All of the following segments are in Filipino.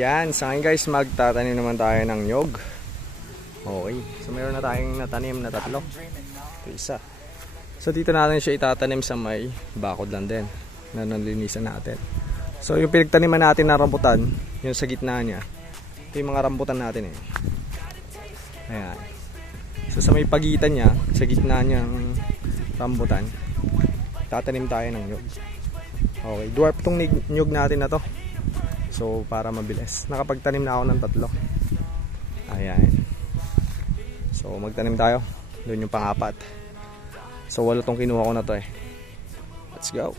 Yan, sa ngayon guys, magtatanim naman tayo ng nyog. Okay, so meron na tayong natanim na 3. Ito isa. So dito natin siya itatanim sa may bakod lang din na nalinisan natin. So yung pinagtaniman natin na rambutan, yung sa gitna niya, ito yung mga rambutan natin eh. Ayan. So sa may pagitan niya, sa gitna niyang rambutan, tatanim tayo ng nyog. Okay, dwarf tong nyog natin na to. So para mabilis, nakapagtanim na ako ng 3. Ayan. So magtanim tayo. Doon yung pang-4. So 8 tong kinuha ko na to eh. Let's go.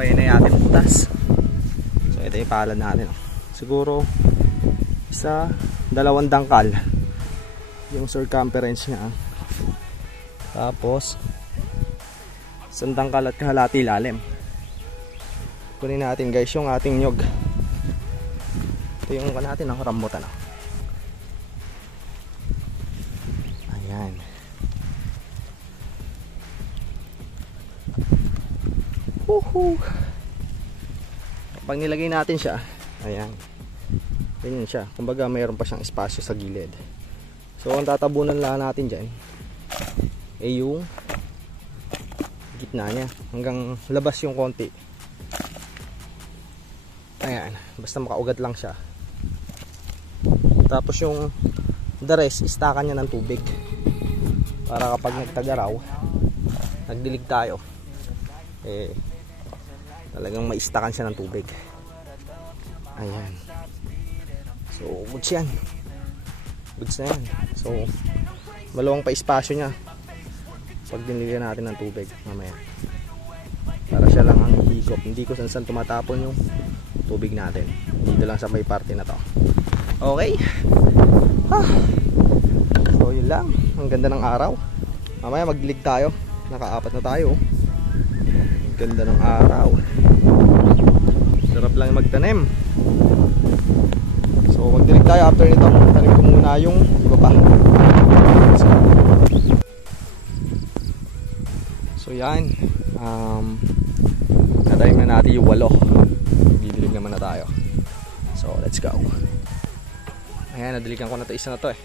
Ayan na yung ating butas. So ito yung palad natin. Siguro 1-2 dangkal yung circumference niya. Tapos 1 dangkal at kalahati lalim. Kunin natin guys yung ating nyog. Ito yung natin ang rambutan. Ayan. Woohoo! Pag nilagay natin siya, ayan, ganyan siya. Kumbaga mayroon pa siyang espasyo sa gilid. So ang tatabunan lang natin dyan ay yung gitna niya hanggang labas yung konti. Ayan, basta makaugat lang siya. Tapos yung the rest, istakan niya ng tubig para kapag nagtagaraw, nagdilig tayo, eh talagang maistakan siya ng tubig. Ayan. So goods yan, goods na yan. So maluwang pa espasyo niya pag diniligan natin ng tubig mamaya, para siya lang ang higop. Hindi ko saan tumatapon yung tubig natin, dito lang sa may parte na to. Okay. So yun lang, ang ganda ng araw. Mamaya magdilig tayo, nakaapat na tayo. Ang ganda ng araw, sarap lang magtanim. So magdilig tayo after nito. Tanim ko muna yung iba pa. So yan, natanim na natin yung 8. Didilig naman na tayo. So let's go. Ayan, nadiligan ko na ito, isa na to eh.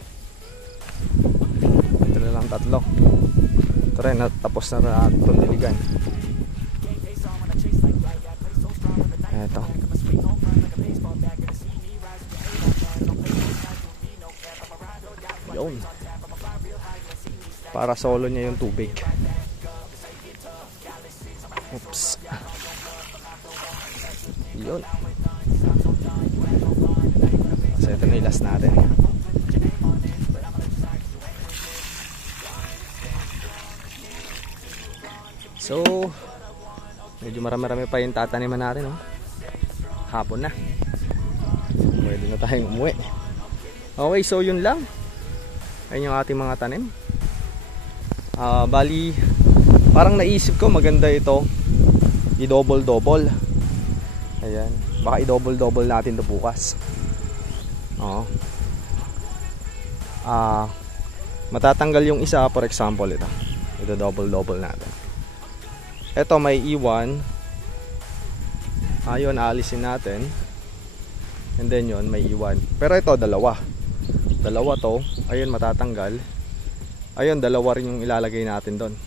Ito na lang 3. Ito rin, tapos na itong diligan. Ito. Yun. Para solo niya yung tubig. Oops. Yun. So ito na yung last natin. So medyo marami-rami pa yung tataniman natin, oh. Hapon na, pwede na tayong umuwi. Okay, so yun lang. Ayun yung ating mga tanim. Bali, parang naisip ko maganda ito i-double-double. Ayan, baka i-double-double natin ito bukas. Oo. Matatanggal yung isa, for example ito. Ito double-double natin. Ito may iwan. Ayun, aalisin natin. And then yun, may iwan. Pero ito, dalawa to. Ayun, matatanggal. Ayun, dalawa rin yung ilalagay natin doon.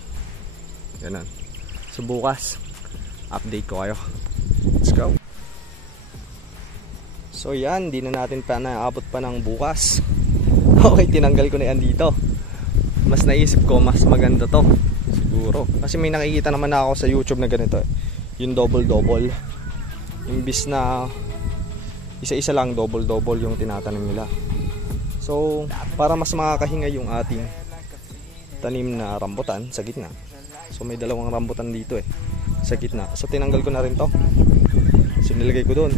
Ganun. So bukas, update ko kayo. Let's go. So yan, di na natin pa naabot pa ng bukas. Okay, tinanggal ko na yan dito. Mas naisip ko, mas maganda to siguro. Kasi may nakikita naman na ako sa YouTube na ganito, yung double-double. Imbis na isa-isa lang, double-double yung tinatanim nila. So para mas makakahinga yung ating tanim na rambutan sa gitna. So may dalawang rambutan dito sa gitna. So tinanggal ko na rin to. So nilagay ko doon.